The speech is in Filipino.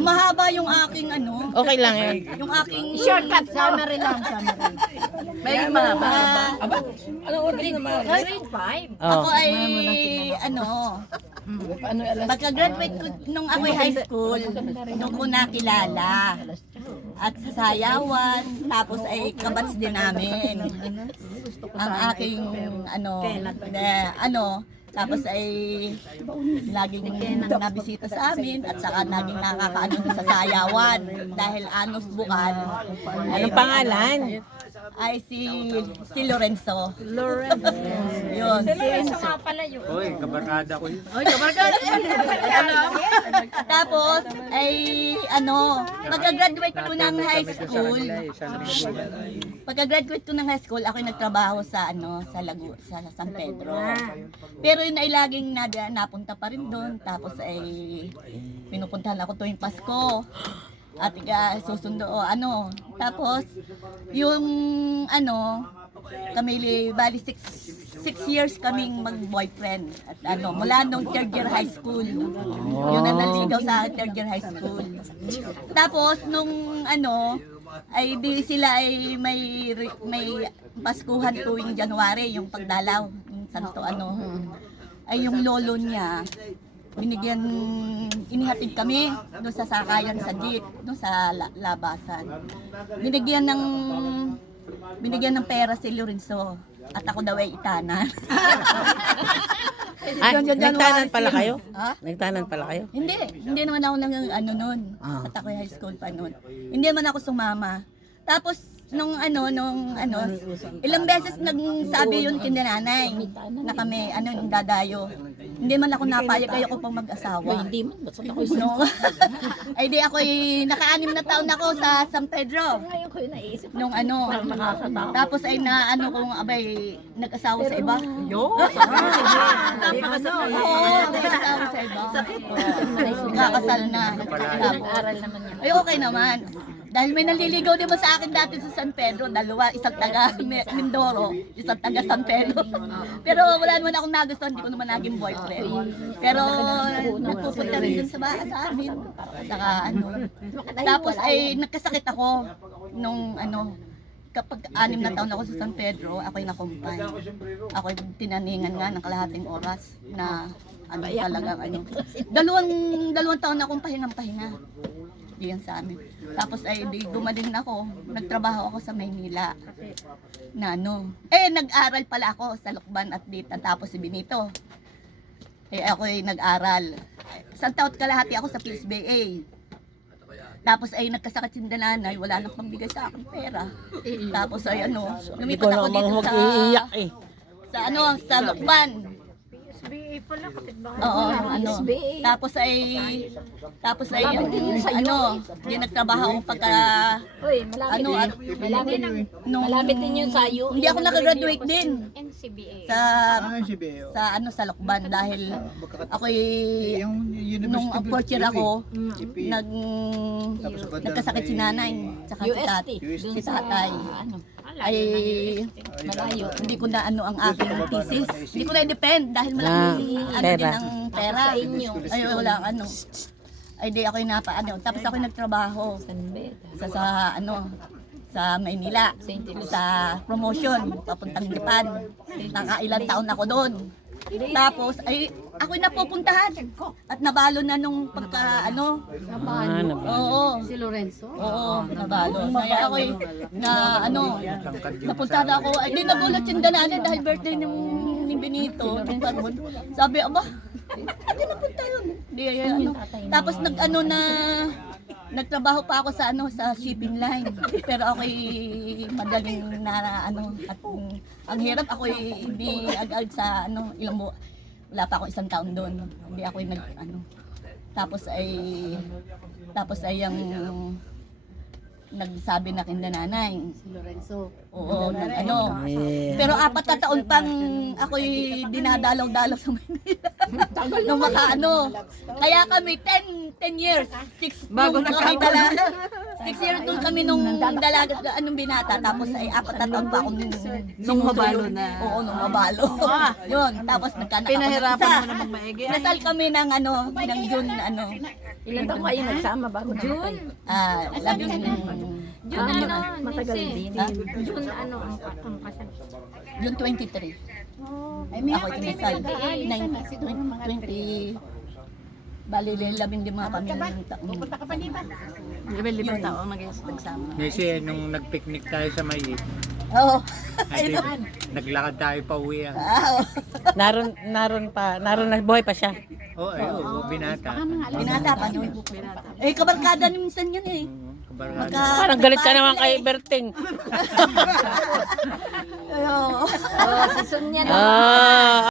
Mahaba yung aking ano, Okay lang yan. yung aking Shortcut, summary lang, summary. may mahaba. Ano oras naman? Grade 5. Ako Oh. ay ano, pagka-graduate ko nung ako'y high school, nung ko nakilala. At sa sayawan, tapos ay kabats din namin. Ang aking tapos ay laging nabisita sa amin at saka laging nakakaano sa sayawan dahil anos bukan. Anong pangalan? Ay si Lorenzo. Lorenzo. Yun. Lorenzo nga pala yun. Oy, kabarkada ko yun. Tapos ay pagka-graduate ko ng high school, ako'y nagtrabaho sa sa San Pedro. Pero yun ay laging napunta pa rin doon. Tapos ay pinupuntahan ako tuwing Pasko. At susundo Tapos yung kami bali 6 years kaming mag-boyfriend. At mula nung third year high school. Yun ang naligaw sa third year high school. Tapos nung ay di sila ay may Paskuhan tuwing January, yung pagdalaw, yung santo ay yung lolo niya inihatid kami doon sa sakayan sa jeep, doon sa labasan. Binigyan ng pera si Lorenzo at ako daw ay itanan. Ay, nagtanan pala kayo? Ha? Nagtanan pala kayo? Hindi naman ako noon. At ako high school pa noon. Hindi naman ako sumama. Tapos nung ilang beses nagsabi yun kina nanay na kami dadayo. Hindi man ako napayag kaya ko pang mag-asawa. Hindi man, ba't ako No. Ay di ako naka-6 na taon ako sa San Pedro. ngayon ko yung naisip. Nung tapos ay kung abay nag-asawa sa iba. Nag-asawa sa iba. Kakasal na. Nag-aral naman yan. Ay okay naman. Dahil may naliligaw din mo sa akin dati sa San Pedro, dalawa, isang taga Mindoro, isang taga San Pedro. Pero wala naman akong nagustuhan, hindi ko naman naging boyfriend. Pero nagpupunta rin dun sa amin. Saka Tapos ay nagkasakit ako nung kapag 6 na taon ako sa San Pedro, ako'y nakumpay. Ako'y tinaningan nga ng kalahating oras na talagang dalawang taon akong pahinga. Diyan sa amin. Tapos ay gumaling na ako, nagtrabaho ako sa Maynila. Nag-aral pala ako sa Lukban at dito, tapos si Benito. Ako ay nag-aral. Isang taon kalahati ako sa PSBA. Tapos ay nagkasakit si nanay, wala nang pambigay sa akin pera. Tapos ay lumipat ako dito sa Lukban. SBA pala, kapitbahay. Oo, SBA. Tapos ay di nagtrabaho ako pagka Uy, malapit din yun sa'yo. hindi ako nakagraduate din NCBA. sa Lokban dahil ako'y nung fourth year ako nagkasakit si nanay tsaka si tatay ay Malayo. hindi ko na ang aking thesis. Hindi ko na i-depend dahil malaki din ang pera. Ay wala Ay di ako tapos ako nagtrabaho sa Maynila sa promotion papuntang Japan. Nakailang taon ako doon. Tapos ay ako'y napupuntahan at nabalo na nung Oo. Si Lorenzo? Oo, nabalo. Kaya ako'y napunta na ako. Ay, di nagulat yung dalanan dahil birthday ni Benito. Sabi, aba, hindi napunta yun. Di, Tapos nagtrabaho pa ako sa shipping line. Pero ako'y madaling at ang hirap ako'y hindi agad sa ilang wala pa ako 1 taon doon. Hindi ako'y tapos ay nagsabi na kinda nanay. Si Lorenzo. Oo, ano. Yeah. Pero 4 na taon pang ako'y dinadalaw-dalaw sa Manila. Nung makaano. Kaya kami 10 years. 6 Bago nung kami dalaga. 6 years nung kami nung dalaga, anong binata. Tapos ay 4 na taon pa akong Nung mabalo na. Oo, nung mabalo. Yun, tapos nagkanak ako ng Pinahirapan isa. mo namang maigi. Nasal kami ng ano, ng June, ano, Ilan taon kayo nagsama bago namatay? labing, June ano? Matagal Nisi. din. Ha? June ano ang kasal? June 23. Ako kinasal. 20, bali 15 kami ng taon. Level 5 taong nagsama. Kasi nung nag-picnic tayo sa Mayit, Oo. ay di, naglakad tayo pa uwi. Naroon na buhay pa siya. Oo, binata. Binata pa nun. Eh, kabarkada ni minsan yun eh. Kabarkada. Parang galit ka naman kay Berting. Oo. Oh, si Sonia Ah,